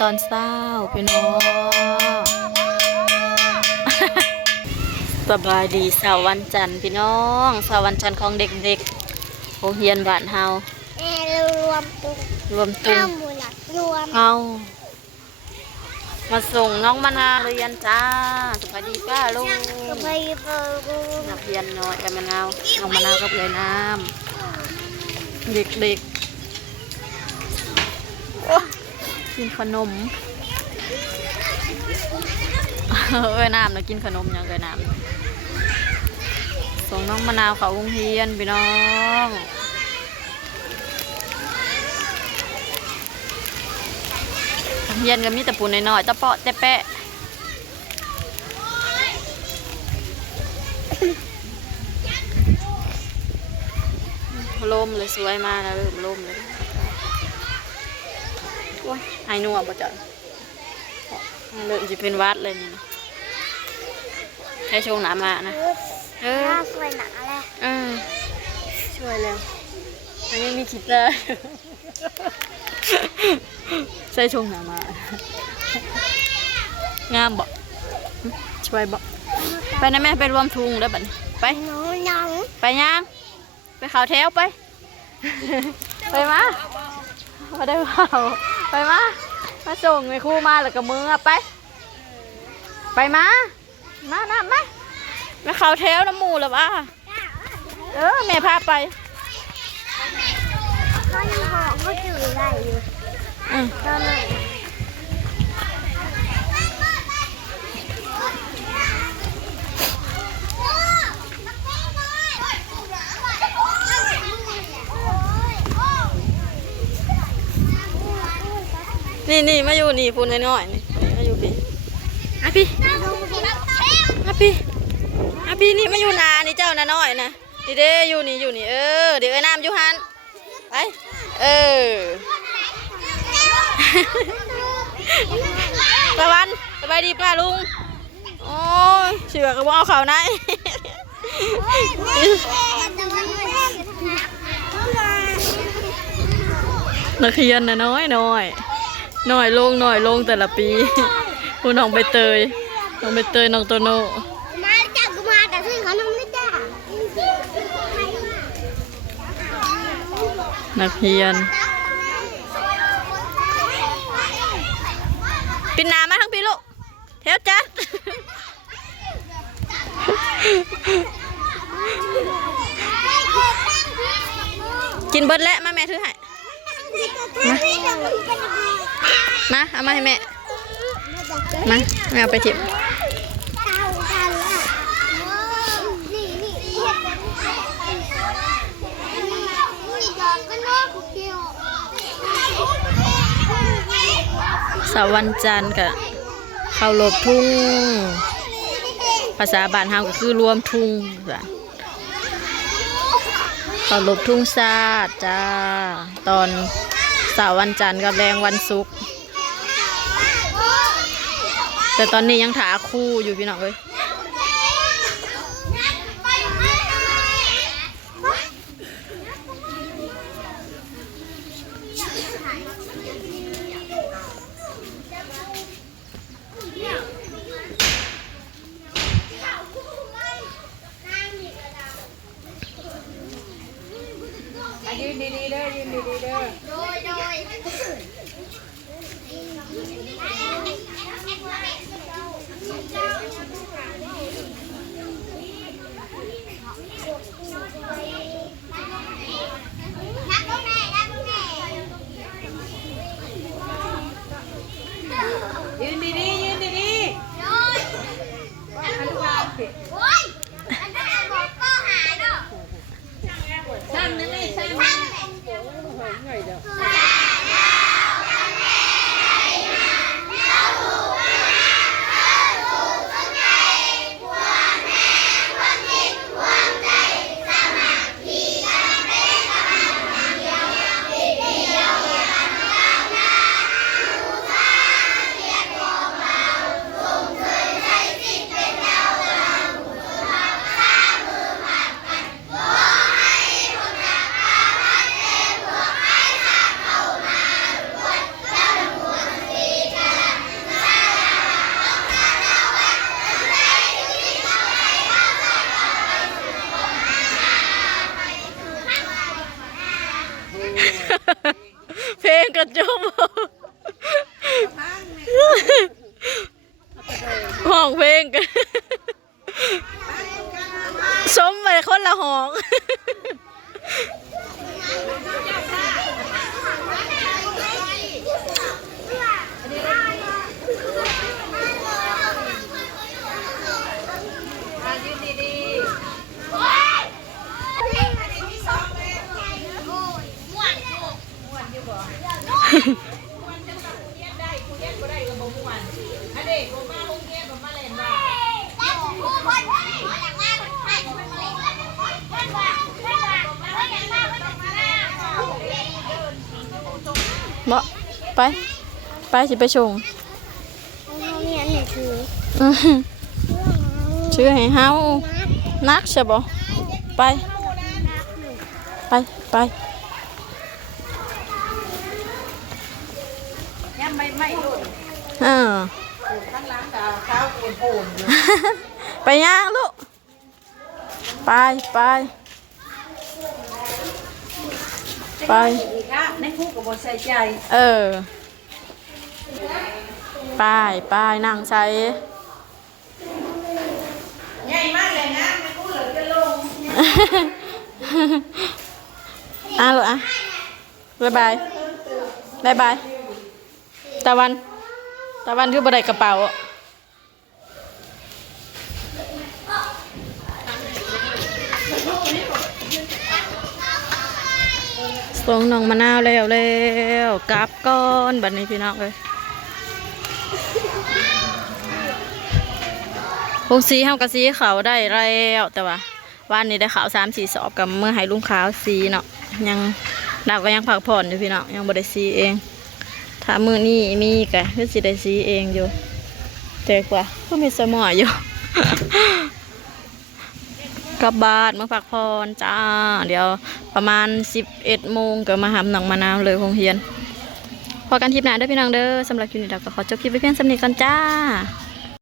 ตอนเช้าพี่น้องสบายดีเสาร์วันจันทร์พี่น้องเสาร์วันจันทร์ของเด็กๆโรงเรียนบ้านเฮารวมตุ้งเอามาส่งน้องมะนาวเรียนจ้าสวัสดีป้าลุงนักเรียนน้อยกับมะนาวน้องมะนาวกับเลยน้ำเด็กๆกินขนมน้ำนะกินขนมยังน้ำส่งน้องมะนาวเขาโรงเรียนพี่น้องเย็นก็มีแต่ปูนน้อยๆตะเปาะแต่แปะลมเลยสวยมากนะเริ่มลมเลยโอ้ยไอ้นัวบ่จังเริ่มจะเป็นวัดเลยนี่นะให้โชว์หนามานะช่วยหนาแล้วช่วยแล้วอันนี้มีคิดเลย ใส่ชงหนามางามบ่ช่วยบ่ไปนะแม่ไปรวมทุงได้บัดนี้ไปไปย่างไปข่าวแถวไป ไปมาพอได้เปล่าไปมาส่งไอ้ครูมาแล้วก็มือไปมาข่าวแถวน้ำมูแล้ววะแม่พาไปเขายังหอมก็จืดได้อยู่ตอนนั้นนี่มาอยู่นี่พูนน้อยๆนี่มาอยู่พี่พี่นี่มาอยู่นานี่เจ้าน้อยนะนี่เด้อยู่นี่เดี๋ยวไอ้น้ำอยู่หันไปป้าวันสบายดีป้าลุงโอ้ยเชือกกระบอกเขาไหนนักเรียนนะน้อยลงแต่ละปีคุณน้องใบเตยน้องโตโน่มาจากกูมาแต่ซึ่งเขาน้องไม่จ้านักเรียนปินน้ำมาทั้งปีลูกเท้าจัดกินเบิดแล้วมาแม่ถือให้มาเอามาให้แม่มาแม่เอาไปทิมเสาร์วันจันทร์กับเข้าลบทุ่งภาษาบ้านเฮาก็คือรวมทุ่งเข้าลบทุ่งซาดจ้าตอนเสาร์วันจันทร์กับแรงวันศุกร์แต่ตอนนี้ยังถาคู่อยู่พี่น้องเอ้ยยืนดีๆเด้อยืนดีๆเด้อยืนดีๆยืนดีๆช่างนั่นเลยช่างเหนื่อยเด้อ คนละหอกบ่ไปสิไปชง เขาเรียนหนังสือ ชื่อให้เฮานักใช่บ่ไปไป ย่ำไม่หลุด อ่า ข้างหลังกับข้าวโอนอยู่ ไปย่างลูกไปอีกอ่ะในคู่กับบใส่ใจ ไปนั่งใช้ ใหญ่มากเลยนะในคู่เหลือจะลง ลูกบ๊ายบายตะวันคือบ่ได้กระเป๋าส่งน้องมะนาวแล้วกลับก่อนบัดนี้พี่น้องเลยพงสีเฮากะสีเขาได้แล้วแต่ว่าวันนี้ได้ขาว3-4 สอบกับเมื่อให้ลุงขาวสีเนาะยังดาวก็ยังพักผ่อนอยู่พี่น้องยังบ่ได้สีเองถ้ามื้อนี้มีก็คือสิได้สีเองอยู่แต่กว่าก็มีสมออยู่ กลับบ้านมาพักผ่อนจ้าเดี๋ยวประมาณ11 โมงก็มาหาน้องมะนาวเลยโรงเรียนพอกันคลิปหน้าเด้อพี่น้องเด้อสำหรับคลิปนี้เราก็ขอจบคลิปไว้เพียงสำนี้ก่อนจ้า